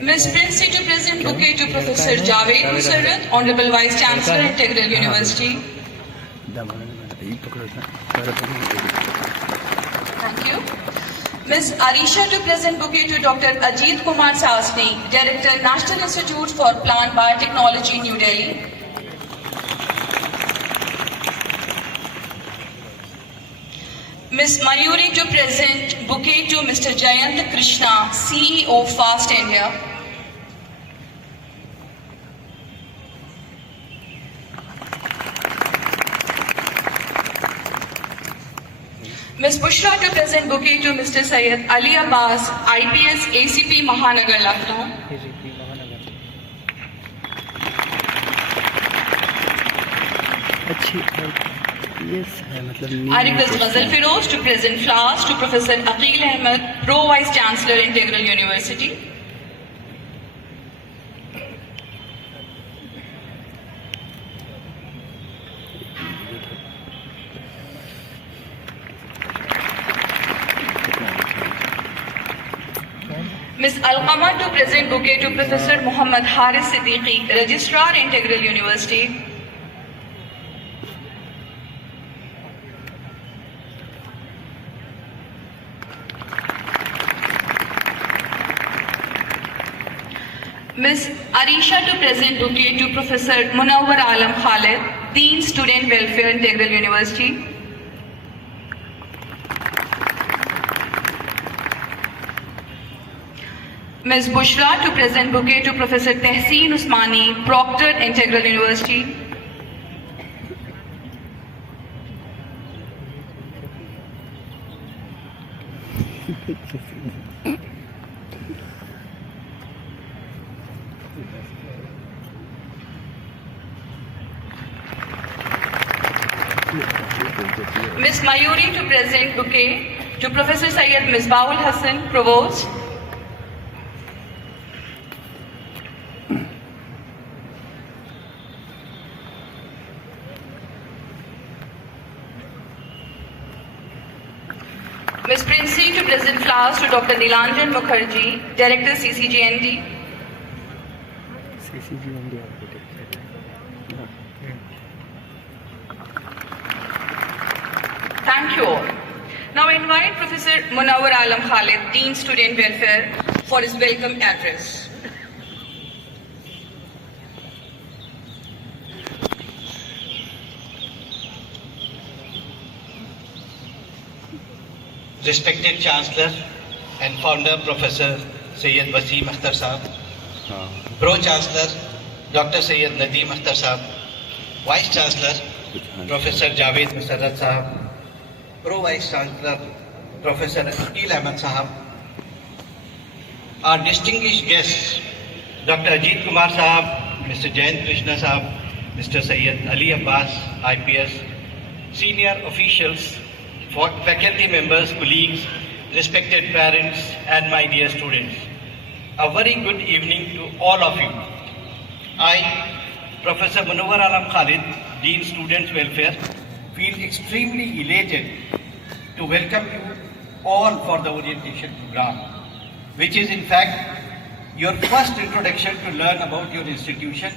Ms. Princey to present bouquet to Professor Javed Musarrat, Honorable Vice Chancellor, Integral University. Thank you. Ms. Arisha to present bouquet to Dr. Ajit Kumar Sasni, Director, National Institute for Plant Biotechnology, New Delhi. Ms. Mayuri to present bouquet to Mr. Jayant Krishna, CEO, Fast India. Ms. Bushra to present bouquet to Mr. Syed Ali Abbas, IPS, ACP, Mahanagar, Lucknow. I request Ghazal Firoz to present flowers to Professor Aqil Ahmed, Pro Vice Chancellor, Integral University. Ms. Alqama to present bouquet to Professor Muhammad Haris Siddiqui, Registrar, Integral University. Ms. Arisha to present bouquet to Professor Munawwar Alam Khalid, Dean, Student Welfare, Integral University. Ms. Bushra to present bouquet to Professor Tehseen Usmani, Proctor, Integral University. Ms. Mayuri to present bouquet to Professor Syed Misbahul Hassan, Provost. Ms. Princey to present flowers to Dr. Nilanjan Mukherjee, Director, CCGND. Thank you all. Now I invite Professor Munawwar Alam Khalid, Dean, Student Welfare, for his welcome address. Respected Chancellor and Founder Professor Syed Wasim Akhtar Saab, Pro-Chancellor Dr. Syed Nadeem Akhtar Saab, Vice Chancellor Professor Javed Musarrat Saab, Pro-Vice Chancellor Professor Aqil Ahmed Saab, our distinguished guests Dr. Ajit Kumar Saab, Mr. Jayant Krishna Saab, Mr. Syed Ali Abbas, IPS, senior officials, faculty members, colleagues, respected parents, and my dear students. A very good evening to all of you. I, Professor Munawwar Alam Khalid, Dean Students Welfare, feel extremely elated to welcome you all for the orientation program, which is in fact your first introduction to learn about your institution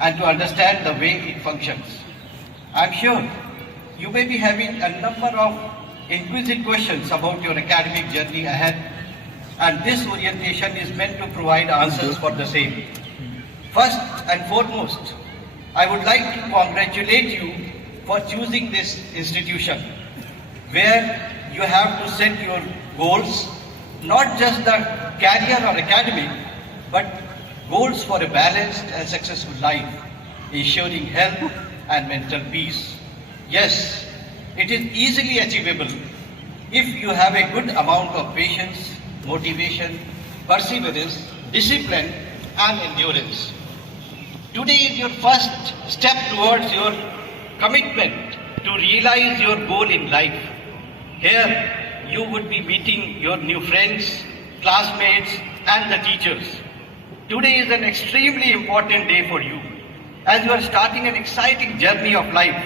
and to understand the way it functions. I am sure you may be having a number of inquisitive questions about your academic journey ahead, and this orientation is meant to provide answers for the same. First and foremost, I would like to congratulate you for choosing this institution, where you have to set your goals, not just the career or academic, but goals for a balanced and successful life, ensuring health and mental peace. Yes, it is easily achievable if you have a good amount of patience, motivation, perseverance, discipline, and endurance. Today is your first step towards your commitment to realize your goal in life. Here, you would be meeting your new friends, classmates, and the teachers. Today is an extremely important day for you, as you are starting an exciting journey of life,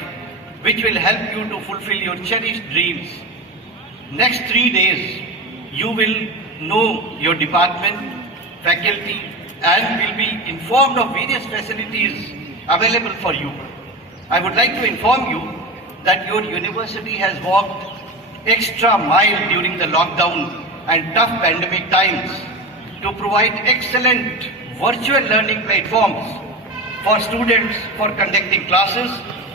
which will help you to fulfill your cherished dreams. Next 3 days, you will know your department, faculty, and will be informed of various facilities available for you. I would like to inform you that your university has walked extra mile during the lockdown and tough pandemic times to provide excellent virtual learning platforms for students for conducting classes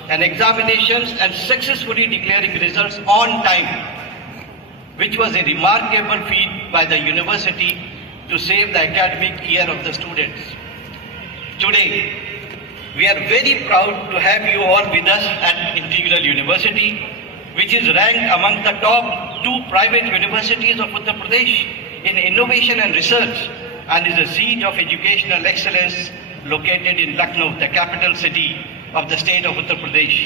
and examinations and successfully declaring results on time, which was a remarkable feat by the university to save the academic year of the students. Today, we are very proud to have you all with us at Integral University, which is ranked among the top 2 private universities of Uttar Pradesh in innovation and research, and is a seat of educational excellence located in Lucknow, the capital city of the state of Uttar Pradesh.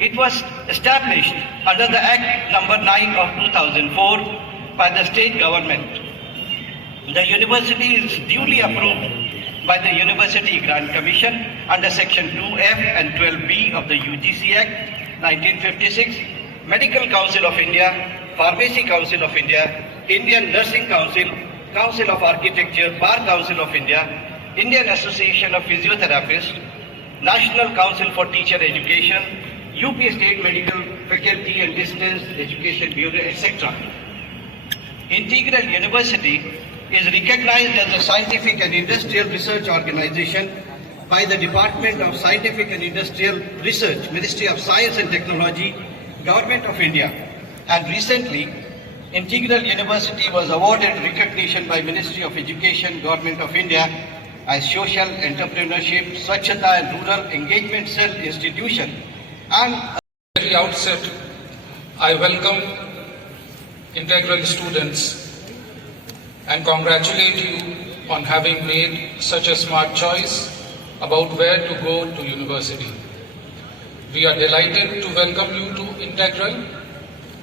It was established under the Act number 9 of 2004 by the state government. The university is duly approved by the University Grant Commission under Section 2F and 12B of the UGC Act 1956, Medical Council of India, Pharmacy Council of India, Indian Nursing Council, Council of Architecture, Bar Council of India, Indian Association of Physiotherapists, National Council for Teacher Education, UP State Medical Faculty and Distance Education Bureau, etc. Integral University is recognized as a scientific and industrial research organization by the Department of Scientific and Industrial Research, Ministry of Science and Technology, Government of India. And recently, Integral University was awarded recognition by Ministry of Education, Government of India as Social Entrepreneurship, Swachhata and Rural Engagement Cell Institution. And At the very outset, I welcome Integral students and congratulate you on having made such a smart choice about where to go to university. We are delighted to welcome you to Integral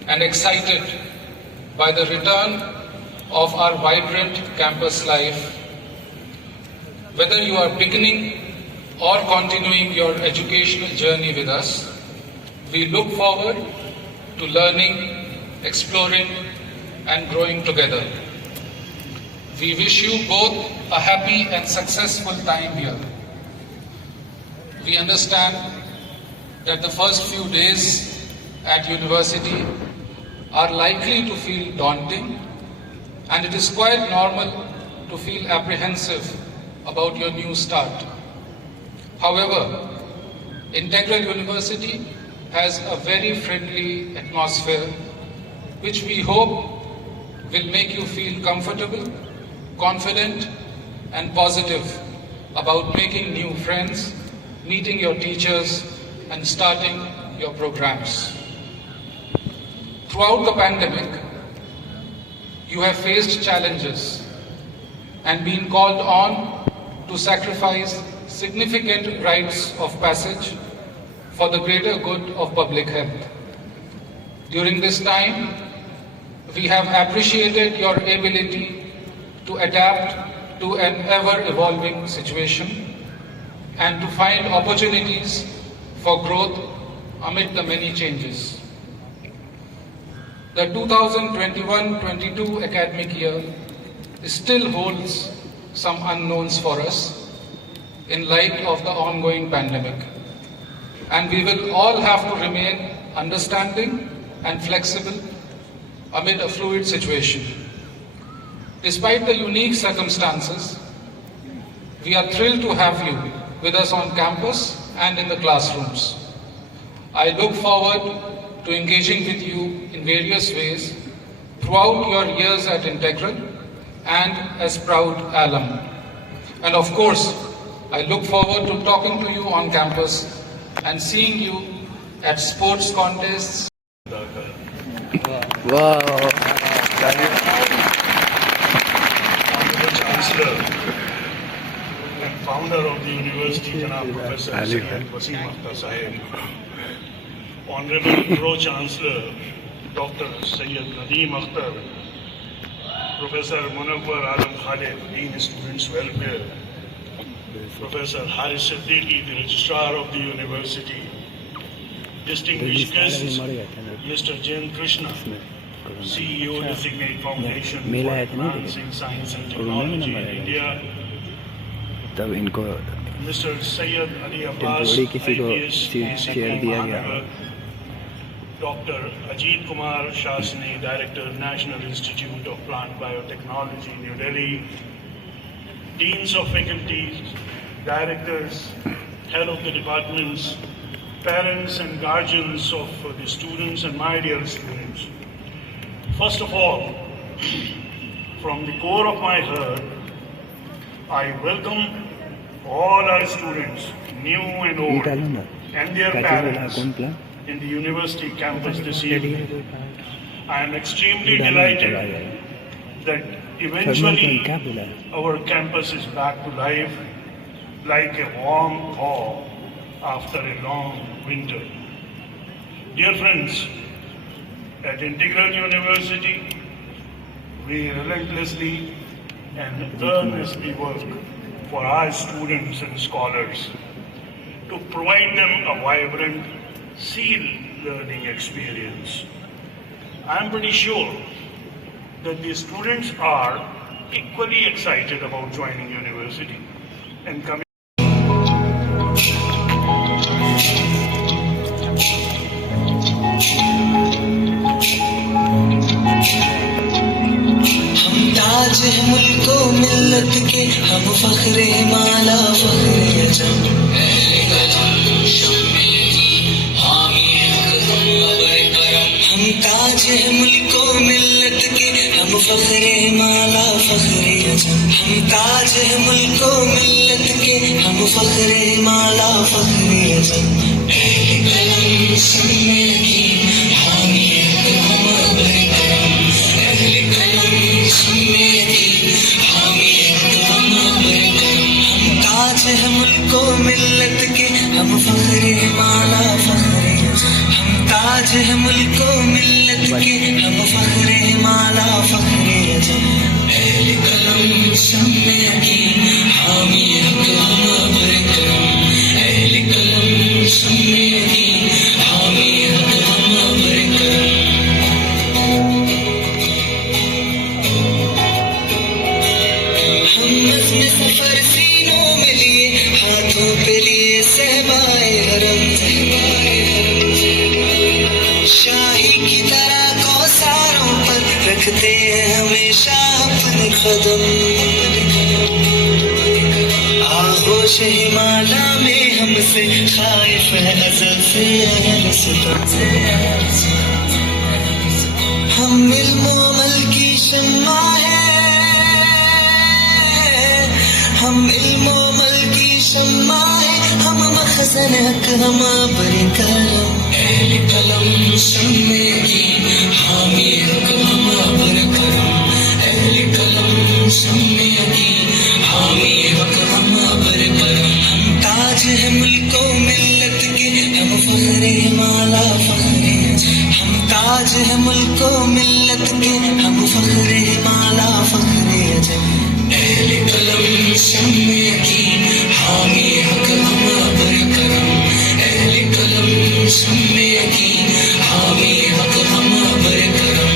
and excited by the return of our vibrant campus life. Whether you are beginning or continuing your educational journey with us, we look forward to learning, exploring, and growing together. We wish you both a happy and successful time here. We understand that the first few days at university are likely to feel daunting, and it is quite normal to feel apprehensive about your new start. However, Integral University has a very friendly atmosphere which we hope will make you feel comfortable, confident and positive about making new friends, meeting your teachers and starting your programs. Throughout the pandemic, you have faced challenges and been called on to sacrifice significant rites of passage for the greater good of public health. During this time, we have appreciated your ability to adapt to an ever-evolving situation and to find opportunities for growth amid the many changes. The 2021-22 academic year still holds some unknowns for us in light of the ongoing pandemic, and we will all have to remain understanding and flexible amid a fluid situation. Despite the unique circumstances, we are thrilled to have you with us on campus and in the classrooms. I look forward to engaging with you in various ways throughout your years at Integral and as proud alum. And of course, I look forward to talking to you on campus and seeing you at sports contests. Wow. Honorable Chancellor and founder of the university, Janab Professor Sayyid Wasim Akhtar Sahib, Honorable Pro-Chancellor Dr. Sayyid Nadeem Akhtar, Professor Munawwar Alam Khalid, Dean Students Welfare, Professor Haris Siddiqui, the Registrar of the University, distinguished guests, Mr. Jain Krishna, CEO Designate Foundation मेल for आया था नहीं Advancing Science and corona में Technology number in आया India, तब इनको Mr. Syed Ali Abbas, temporary किसी को IPS, शेयर दिया गया। Dr. Ajit Kumar Shasni, Director, National Institute of Plant Biotechnology, New Delhi, Deans of Faculties, Directors, Head of the Departments, parents and guardians of the students and my dear students. First of all, from the core of my heart, I welcome all our students, new and old, डालो ना and their क्या parents कौन प्ला in the university campus this evening. I am extremely चला delighted गया that thermal eventually क्या बोला our campus is back to life like a warm thaw after a long winter. Dear friends, at Integral University, we relentlessly and earnestly work for our students and scholars to provide them a vibrant SEAL learning experience. I am pretty sure that the students are equally excited about joining university and coming. ताज है मुल्को मिल्लत के हम फख्रे माला फख्रे अजम हम ताज है मुल्को मिल्लत के हम फख्रे माला फख्रे अजम हम ताज है मुल्को मिल्लत के हम फख्रे माला फख्रे अजम अहले कलम सुनने की हामी हम बरकरम अहले कलम सुनने की हामी हम बरकरम हम ताज है मुल्को मिल्लत के हम फख्रे माला फख्रे हम ताज है मुल्को मिल्लत के हम फख्रे माला फख्रे अजम अहले कलम सुनने की हामी हम बरकरम अहले कलम सुनने की हामी हम बरकरम हम अपने सफर सीनों में लिए हाथों पे लिए सहबाए हरम शाही की तरह कौसारों पर रखते हैं हमेशा अपने कदम आगोश हिमालय में हमसे खाइफ है अज़ल से अहल सितम हम इल्म अमल की शम्मा है हम इल्म अमल की शम्मा है हम मखज़न हक हम बरकरम अहले कलम सुनने की हामी हक हम बरकरम अहले कलम सुनने की हामी हक हम बरकरम हम ताज है मुल्को मिल्लत के हम फख्रे माला फख्रे हम ताज है मुल्को मिल्लत के हम फख्रे माला फख्रे अजम अहले कलम सुनने की हामी हक हम बरकरम अहले कलम सुनने की हामी हक हम बरकरम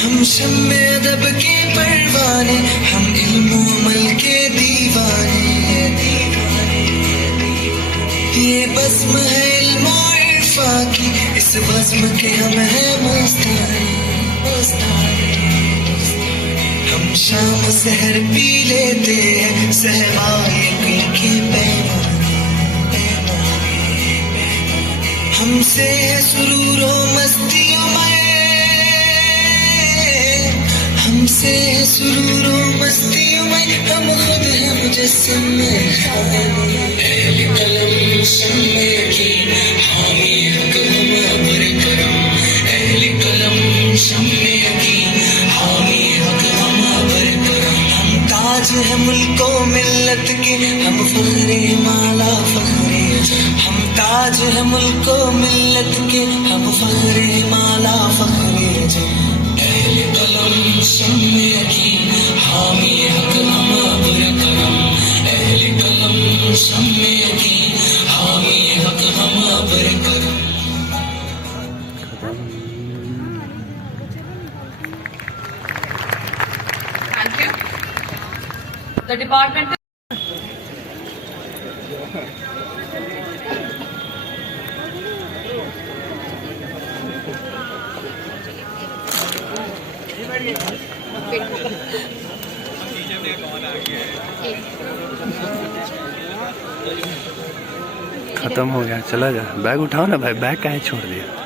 हम शम्मे अदब के परवाने हम इल्म अमल के दीवाने ये बज़्म है इल्म और इरफा की इस बज़्म के हम हैं मस्ताने हम शाम सहर पी लेते हैं सहबाए यकीन के पैमाने हमसे है सुरूर व मस्तियों में हमसे है सुरूर व मस्तियों में हम खुद हैं मुजस्सिम में अहले कलम सुनने की हामी हक हम बरकरम अहले कलम सुनने की हामी हक हम बरकरम हम ताज है मुल्को मिल्लत के हम फख्रे माला फख्रे हम ताज है मुल्को मिल्लत के हम फख्रे माला फख्रे अहले कलम सुनने की हामी हक हम बरकरम अहले कलम सुनने की हामी हक हम The department खत्म हो गया, चला जा। बैग उठाओ ना भाई, बैग काहे छोड़ दिया।